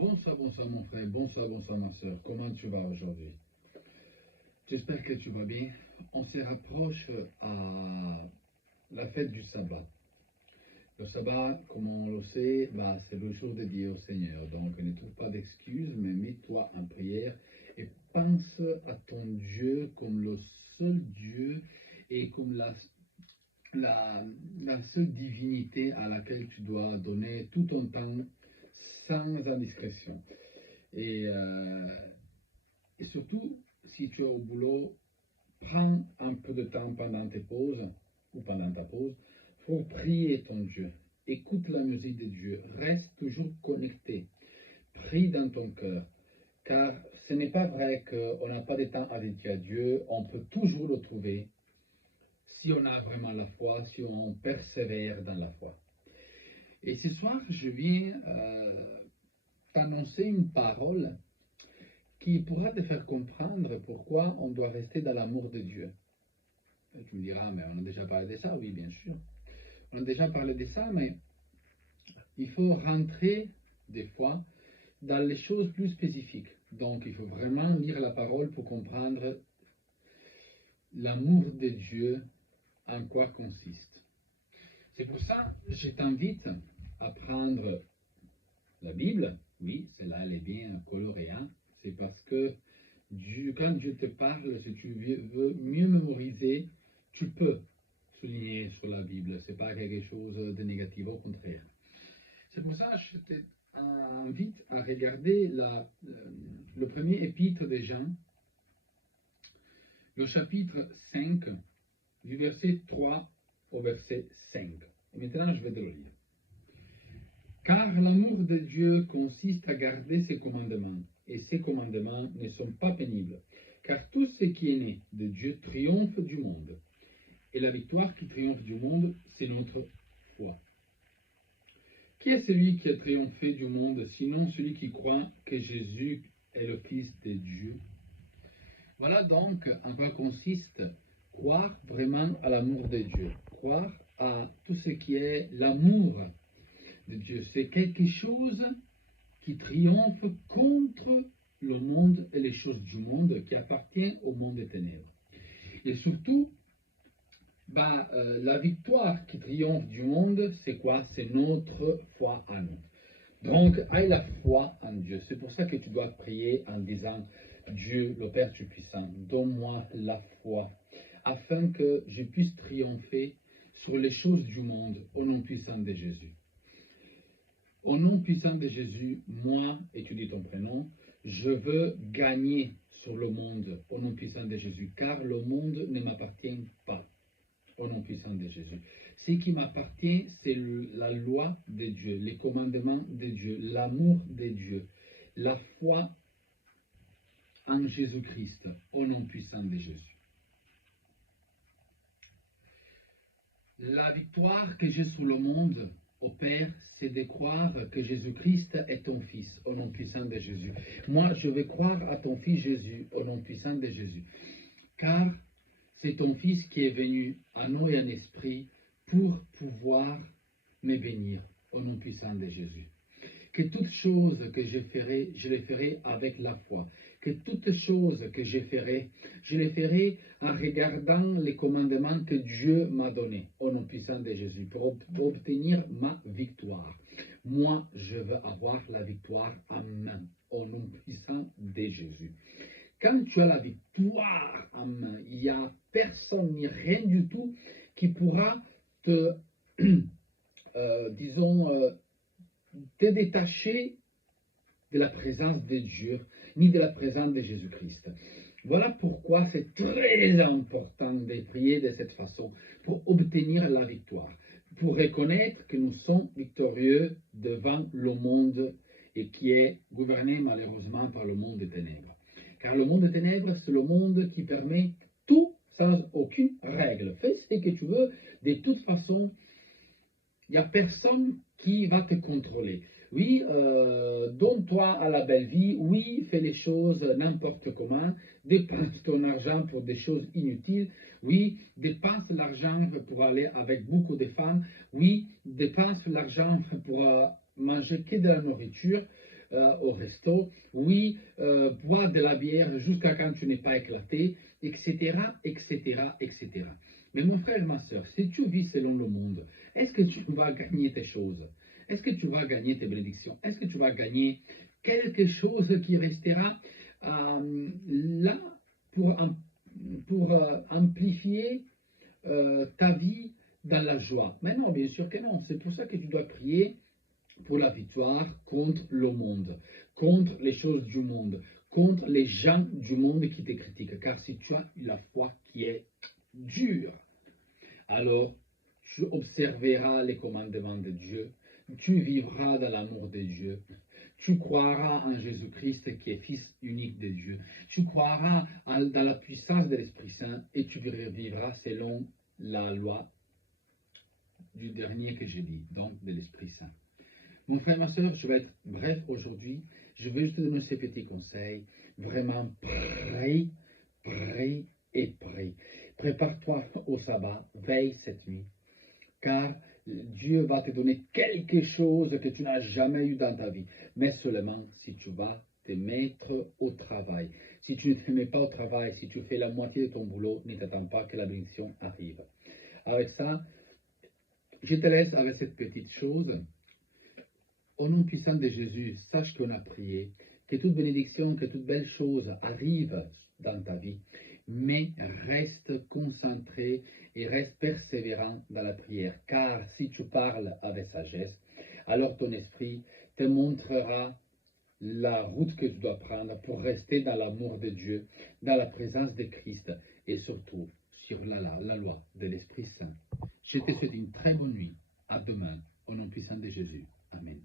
Bonsoir mon frère, bonsoir ma soeur. Comment tu vas aujourd'hui? J'espère que tu vas bien. On se rapproche à la fête du sabbat. Le sabbat, comme on le sait, c'est le jour dédié au Seigneur. Donc ne trouve pas d'excuses, mais mets-toi en prière et pense à ton Dieu comme le seul Dieu et comme la seule divinité à laquelle tu dois donner tout ton temps sans indiscrétion. Et surtout, si tu es au boulot, prends un peu de temps pendant tes pauses ou pendant ta pause pour prier ton Dieu. Écoute la musique de Dieu. Reste toujours connecté. Prie dans ton cœur. Car ce n'est pas vrai qu'on n'a pas de temps à dédier à Dieu. On peut toujours le trouver si on a vraiment la foi, si on persévère dans la foi. Et ce soir, je viens t'annoncer une parole qui pourra te faire comprendre pourquoi on doit rester dans l'amour de Dieu. Et tu me diras, mais on a déjà parlé de ça. Oui, bien sûr. On a déjà parlé de ça, mais il faut rentrer des fois dans les choses plus spécifiques. Donc, il faut vraiment lire la parole pour comprendre l'amour de Dieu, en quoi consiste. C'est pour ça que je t'invite à prendre la Bible. Oui, celle-là, elle est bien colorée. C'est parce que quand Dieu te parle, si tu veux mieux mémoriser, tu peux souligner sur la Bible. Ce n'est pas quelque chose de négatif, au contraire. C'est pour ça que je t'invite à regarder le premier épître de Jean, le chapitre 5, du verset 3 au verset 5. Et maintenant, je vais te le lire. Car l'amour de Dieu consiste à garder ses commandements, et ses commandements ne sont pas pénibles, car tout ce qui est né de Dieu triomphe du monde. Et la victoire qui triomphe du monde, c'est notre foi. Qui est celui qui a triomphé du monde, sinon celui qui croit que Jésus est le Fils de Dieu? Voilà donc en quoi consiste croire vraiment à l'amour de Dieu, croire à tout ce qui est l'amour de Dieu. C'est quelque chose qui triomphe contre le monde et les choses du monde, qui appartient au monde des ténèbres. Et surtout, la victoire qui triomphe du monde, c'est quoi? C'est notre foi en nous. Donc, aie la foi en Dieu. C'est pour ça que tu dois prier en disant, Dieu, le Père Tout-Puissant, donne-moi la foi, afin que je puisse triompher sur les choses du monde, au nom puissant de Jésus. Au nom puissant de Jésus, moi, et tu dis ton prénom, je veux gagner sur le monde, au nom puissant de Jésus, car le monde ne m'appartient pas, au nom puissant de Jésus. Ce qui m'appartient, c'est la loi de Dieu, les commandements de Dieu, l'amour de Dieu, la foi en Jésus-Christ, au nom puissant de Jésus. La victoire que j'ai sur le monde, au Père, c'est de croire que Jésus-Christ est ton Fils, au nom puissant de Jésus. Moi, je vais croire à ton Fils Jésus, au nom puissant de Jésus. Car c'est ton Fils qui est venu en eau et en esprit pour pouvoir me bénir, au nom puissant de Jésus. Que toutes choses que je les ferai avec la foi. Que toutes choses que je les ferai en regardant les commandements que Dieu m'a donnés, au nom puissant de Jésus, pour obtenir ma victoire. Moi, je veux avoir la victoire en main, au nom puissant de Jésus. Quand tu as la victoire en main, il n'y a personne ni rien du tout qui pourra te, te détacher de la présence de Dieu, ni de la présence de Jésus-Christ. Voilà pourquoi c'est très important de prier de cette façon, pour obtenir la victoire, pour reconnaître que nous sommes victorieux devant le monde et qui est gouverné malheureusement par le monde des ténèbres. Car le monde des ténèbres, c'est le monde qui permet tout sans aucune règle. Fais ce que tu veux, de toute façon, il n'y a personne qui va te contrôler. Oui, donne-toi à la belle vie. Oui, fais les choses n'importe comment. Dépense ton argent pour des choses inutiles. Oui, dépense l'argent pour aller avec beaucoup de femmes. Oui, dépense l'argent pour manger que de la nourriture. au resto, oui, bois de la bière jusqu'à quand tu n'es pas éclaté, etc., etc., etc. Mais mon frère, ma soeur, si tu vis selon le monde, est-ce que tu vas gagner tes choses? Est-ce que tu vas gagner tes bénédictions? Est-ce que tu vas gagner quelque chose qui restera là pour, amplifier ta vie dans la joie? Mais non, bien sûr que non. C'est pour ça que tu dois prier pour la victoire contre le monde, contre les choses du monde, contre les gens du monde qui te critiquent. Car si tu as la foi qui est dure, alors tu observeras les commandements de Dieu, tu vivras dans l'amour de Dieu, tu croiras en Jésus-Christ qui est Fils unique de Dieu, tu croiras dans la puissance de l'Esprit Saint et tu vivras selon la loi du dernier que j'ai dit, donc de l'Esprit Saint. Mon frère, ma soeur, je vais être bref aujourd'hui. Je vais juste te donner ces petits conseils. Vraiment, prie, prie et prie. Prépare-toi au sabbat, veille cette nuit, car Dieu va te donner quelque chose que tu n'as jamais eu dans ta vie, mais seulement si tu vas te mettre au travail. Si tu ne te mets pas au travail, si tu fais la moitié de ton boulot, ne t'attends pas que la bénédiction arrive. Avec ça, je te laisse avec cette petite chose. Au nom puissant de Jésus, sache qu'on a prié, que toute bénédiction, que toute belle chose arrive dans ta vie, mais reste concentré et reste persévérant dans la prière, car si tu parles avec sagesse, alors ton esprit te montrera la route que tu dois prendre pour rester dans l'amour de Dieu, dans la présence de Christ et surtout sur la loi de l'Esprit Saint. Je te souhaite une très bonne nuit. À demain, au nom puissant de Jésus. Amen.